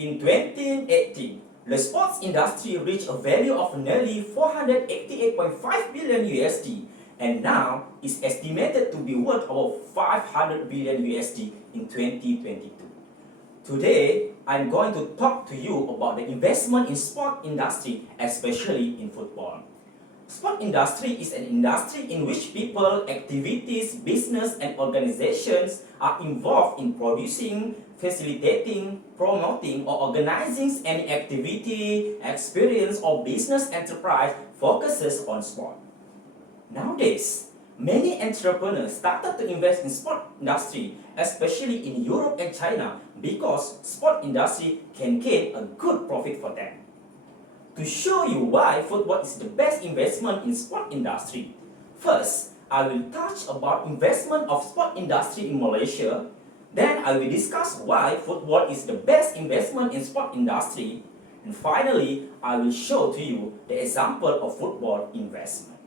In 2018, the sports industry reached a value of nearly 488.5 billion USD and now is estimated to be worth about 500 billion USD in 2022. Today, I'm going to talk to you about the investment in sport industry, especially in football. Sport industry is an industry in which people, activities, business and organizations are involved in producing, facilitating, promoting or organizing any activity, experience or business enterprise focuses on sport. Nowadays, many entrepreneurs started to invest in sport industry, especially in Europe and China, because sport industry can gain a good profit for them. To show you why football is the best investment in sport industry, first, I will touch about investment of sport industry in Malaysia. Then I will discuss why football is the best investment in sport industry. And finally, I will show to you the example of football investment.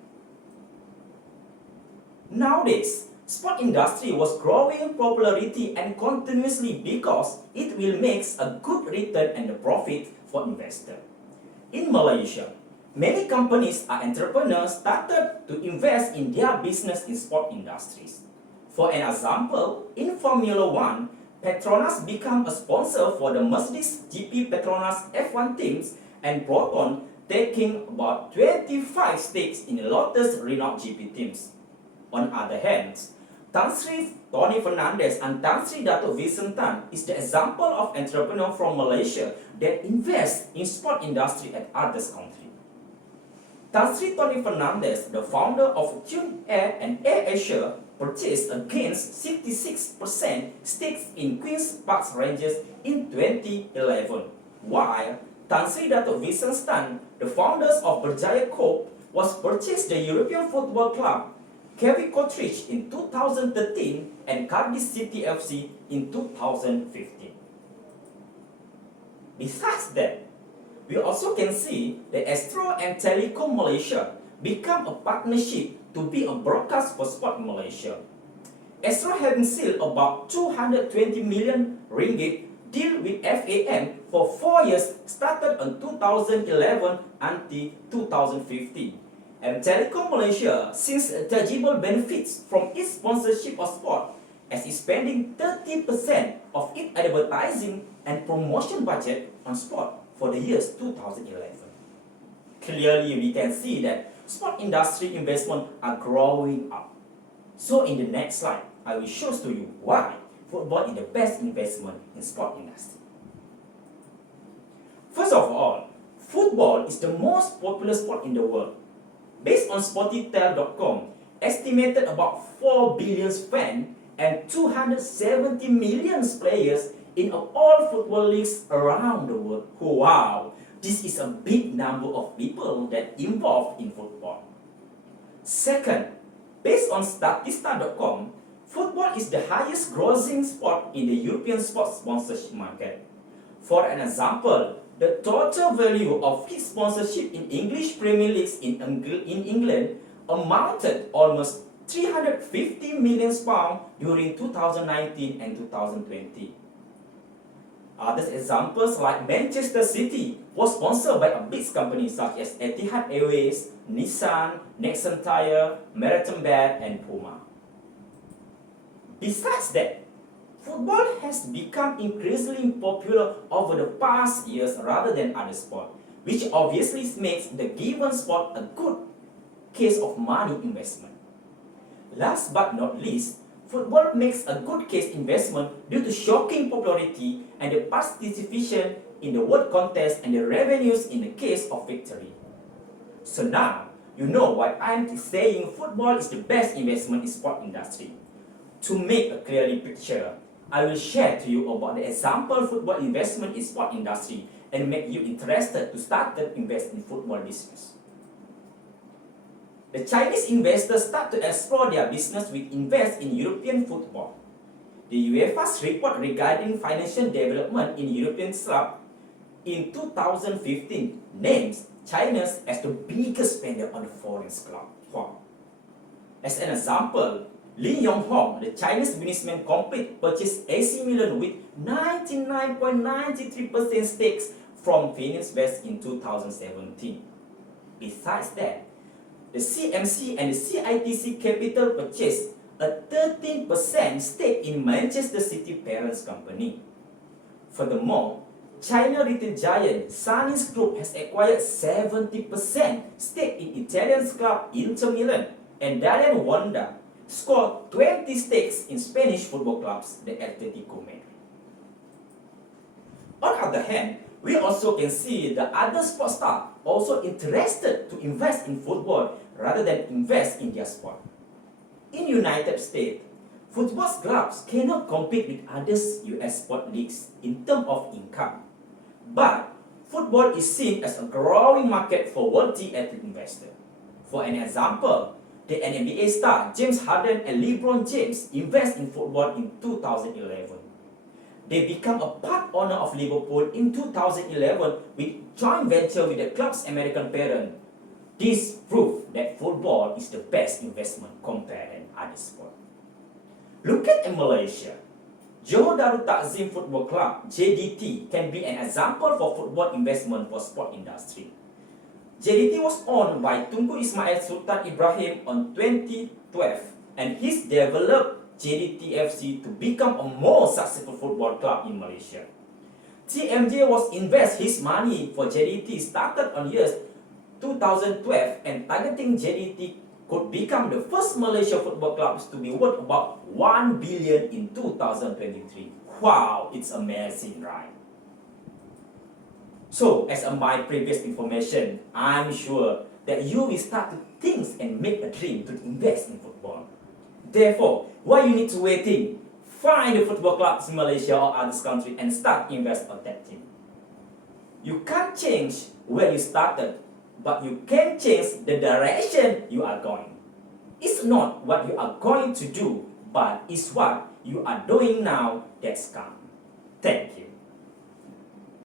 Nowadays, sport industry was growing popularity and continuously because it will make a good return and a profit for investor. In Malaysia, many companies or entrepreneurs started to invest in their business in sport industries. For an example, in Formula 1, Petronas became a sponsor for the Mercedes GP Petronas F1 teams and Proton taking about 25 stakes in the Lotus Renault GP teams. On the other hand, Tan Sri Tony Fernandez and Tan Sri Dato Vincent Tan is the example of entrepreneur from Malaysia that invest in sport industry at others country. Tan Sri Tony Fernandez, the founder of Tune Air and Air Asia, purchased against 66% stakes in Queen's Park Rangers in 2011, while Tan Sri Dato Vincent Tan, the founders of Berjaya Corp, was purchased the European football club Kevin Kotrich in 2013 and Cardiff City FC in 2015. Besides that, we also can see that Astro and Telekom Malaysia become a partnership to be a broadcast for sport in Malaysia. Astro having sealed about 220 million ringgit deal with FAM for 4 years started in 2011 until 2015. And Telekom Malaysia sees tangible benefits from its sponsorship of sport as it's spending 30% of its advertising and promotion budget on sport for the years 2011. Clearly, we can see that sport industry investment are growing up. So in the next slide, I will show to you why football is the best investment in sport industry. First of all, football is the most popular sport in the world. Based on Sportytel.com, estimated about 4 billion fans and 270 million players in all football leagues around the world. Wow, this is a big number of people that involved in football. Second, based on Statista.com, football is the highest grossing sport in the European sports sponsorship market. For an example, the total value of his sponsorship in English Premier Leagues in England amounted almost 350 million pounds during 2019 and 2020. Other examples like Manchester City was sponsored by a big companies such as Etihad Airways, Nissan, Nexon Tire, Marathon Bad, and Puma. Besides that, football has become increasingly popular over the past years rather than other sports, which obviously makes the given sport a good case of money investment. Last but not least, football makes a good case investment due to shocking popularity and the participation in the world contest and the revenues in the case of victory. So now, you know why I'm saying football is the best investment in sport industry. To make a clearly picture, I will share to you about the example football investment in sport industry and make you interested to start to invest in football business. The Chinese investors start to explore their business with invest in European football. The UEFA's report regarding financial development in European club in 2015 names China as the biggest spender on the foreign club. As an example, Lee Yong-hong, the Chinese businessman, complete purchased AC Milan with 99.93% stakes from Phoenix West in 2017. Besides that, the CMC and the CITC Capital purchased a 13% stake in Manchester City parent company. Furthermore, China retail giant Sannis Group has acquired 70% stake in Italian club Inter Milan, and Darren Wanda scored 20 stakes in Spanish football clubs, the Atletico Madrid. On the other hand, we also can see the other sports stars also interested to invest in football rather than invest in their sport. In United States, football clubs cannot compete with other US sport leagues in terms of income. But football is seen as a growing market for wealthy athlete investors. For an example, the NBA star James Harden and LeBron James invest in football in 2011. They become a part owner of Liverpool in 2011 with joint venture with the club's American parent. This proves that football is the best investment compared to other sports. Look at Malaysia. Johor Darul Takzim Football Club (JDT) can be an example for football investment for sport industry. JDT was owned by Tunku Ismail Sultan Ibrahim on 2012, and he's developed JDT FC to become a more successful football club in Malaysia. TMJ was invest his money for JDT started on years 2012 and targeting JDT could become the first Malaysia football clubs to be worth about 1 billion in 2023. Wow, it's amazing, right? So, as my previous information, I'm sure that you will start to think and make a dream to invest in football. Therefore, why you need to waiting? Find the football clubs in Malaysia or other country and start invest on that team. You can't change where you started, but you can change the direction you are going. It's not what you are going to do, but it's what you are doing now that's come. Thank you.